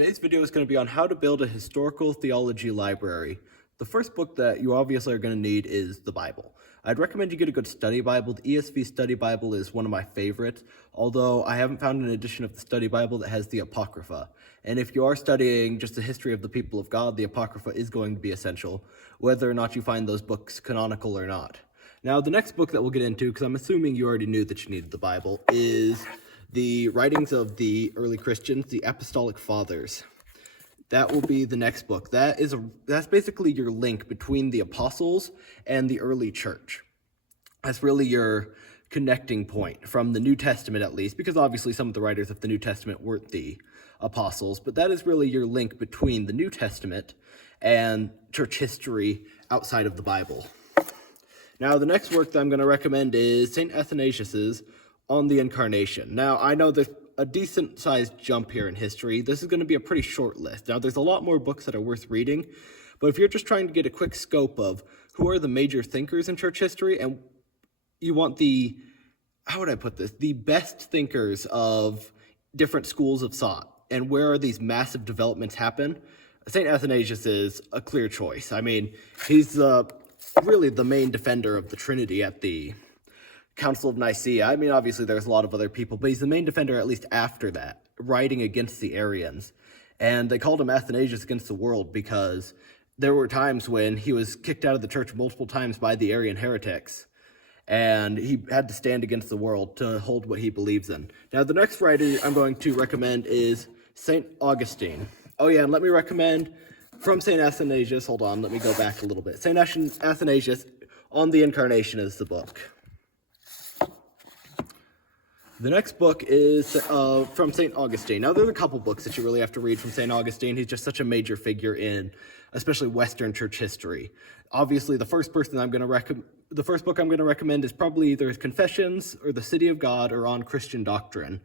Today's video is going to be on how to build a historical theology library. The first book that you obviously are going to need is the Bible. I'd recommend you get a good study Bible. The ESV study Bible is one of my favorites, although I haven't found an edition of the study Bible that has the Apocrypha. And if you are studying just the history of the people of God, the Apocrypha is going to be essential, whether or not you find those books canonical or not. Now, the next book that we'll get into, because I'm assuming you already knew that you needed the Bible, is the writings of the early Christians, the Apostolic Fathers. That will be the next book. That's basically your link between the apostles and the early church. That's really your connecting point from the New Testament, at least, because obviously some of the writers of the New Testament weren't the apostles, but that is really your link between the New Testament and church history outside of the Bible. Now, the next work that I'm going to recommend is St. Athanasius's On the Incarnation. Now, I know there's a decent-sized jump here in history. This is going to be a pretty short list. Now, there's a lot more books that are worth reading, but if you're just trying to get a quick scope of who are the major thinkers in church history, and you want the best thinkers of different schools of thought, and where are these massive developments happen, St. Athanasius is a clear choice. I mean, he's really the main defender of the Trinity at the Council of Nicaea. I mean, obviously there's a lot of other people, but he's the main defender at least after that, writing against the Arians. And they called him Athanasius against the world because there were times when he was kicked out of the church multiple times by the Arian heretics, and he had to stand against the world to hold what he believes in. Now, the next writer I'm going to recommend is St. Augustine. Oh yeah, and let me recommend from St. Athanasius, hold on, let me go back a little bit. St. Athanasius, On the Incarnation is the book. The next book is from St. Augustine. Now, there's a couple books that you really have to read from St. Augustine. He's just such a major figure in especially Western church history. Obviously, the first book I'm going to recommend is probably either his Confessions or The City of God or On Christian Doctrine.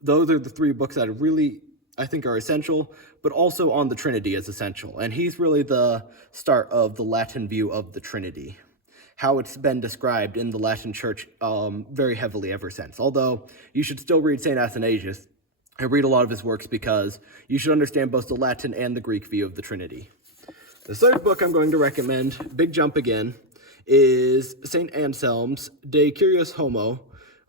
Those are the three books that I think are essential, but also On the Trinity is essential. And he's really the start of the Latin view of the Trinity, how it's been described in the Latin church very heavily ever since. Although you should still read St. Athanasius and read a lot of his works because you should understand both the Latin and the Greek view of the Trinity. The third book I'm going to recommend, big jump again, is St. Anselm's De Curios Homo,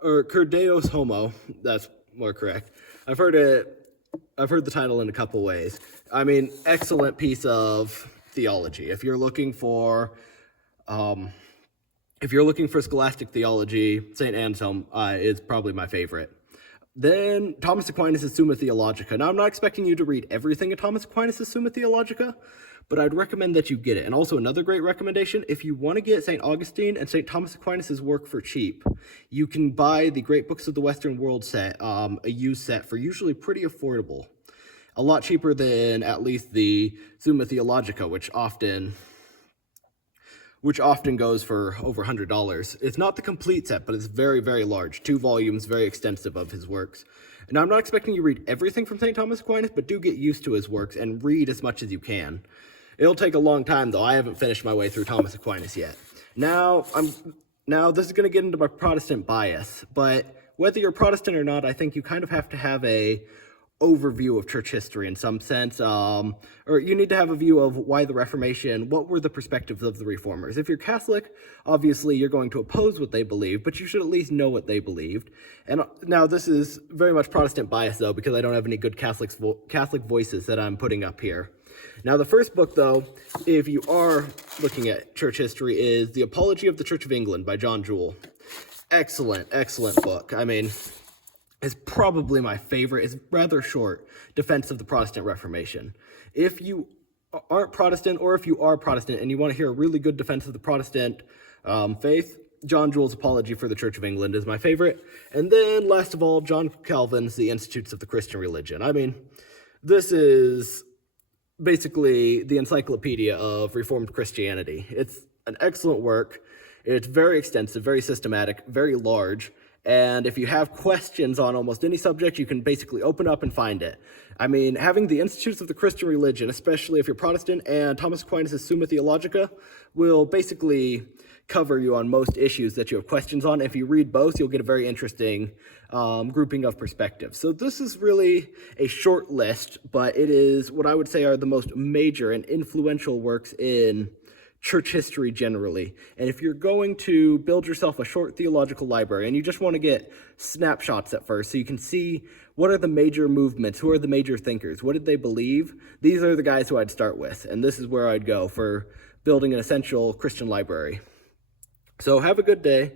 or Cur Deos Homo, that's more correct. I've heard the title in a couple ways. I mean, excellent piece of theology. If you're looking for scholastic theology, St. Anselm is probably my favorite. Then Thomas Aquinas' Summa Theologica. Now, I'm not expecting you to read everything in Thomas Aquinas' Summa Theologica, but I'd recommend that you get it. And also another great recommendation, if you want to get St. Augustine and St. Thomas Aquinas' work for cheap, you can buy the Great Books of the Western World set, a used set, for usually pretty affordable. A lot cheaper than at least the Summa Theologica, which often goes for over $100. It's not the complete set, but it's very, very large. 2 volumes, very extensive of his works. And I'm not expecting you to read everything from St. Thomas Aquinas, but do get used to his works and read as much as you can. It'll take a long time, though. I haven't finished my way through Thomas Aquinas yet. Now this is going to get into my Protestant bias, but whether you're Protestant or not, I think you kind of have to have a overview of church history in some sense, or you need to have a view of why the Reformation, what were the perspectives of the Reformers. If you're Catholic, obviously you're going to oppose what they believe, but you should at least know what they believed. And now this is very much Protestant bias, though, because I don't have any good Catholic voices that I'm putting up here. Now, the first book, though, if you are looking at church history, is The Apology of the Church of England by John Jewell. Excellent, excellent book. I mean, is probably my favorite. It's rather short, defense of the Protestant Reformation. If you aren't Protestant, or if you are Protestant and you want to hear a really good defense of the Protestant faith, John Jewell's Apology for the Church of England is my favorite. And then, last of all, John Calvin's The Institutes of the Christian Religion. I mean, this is basically the encyclopedia of Reformed Christianity. It's an excellent work. It's very extensive, very systematic, very large. And if you have questions on almost any subject, you can basically open up and find it. I mean, having the Institutes of the Christian Religion, especially if you're Protestant, and Thomas Aquinas' Summa Theologica will basically cover you on most issues that you have questions on. If you read both, you'll get a very interesting grouping of perspectives. So this is really a short list, but it is what I would say are the most major and influential works in church history generally. And if you're going to build yourself a short theological library and you just want to get snapshots at first so you can see what are the major movements, who are the major thinkers, what did they believe, these are the guys who I'd start with, and this is where I'd go for building an essential Christian library. So have a good day.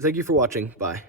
Thank you for watching. Bye.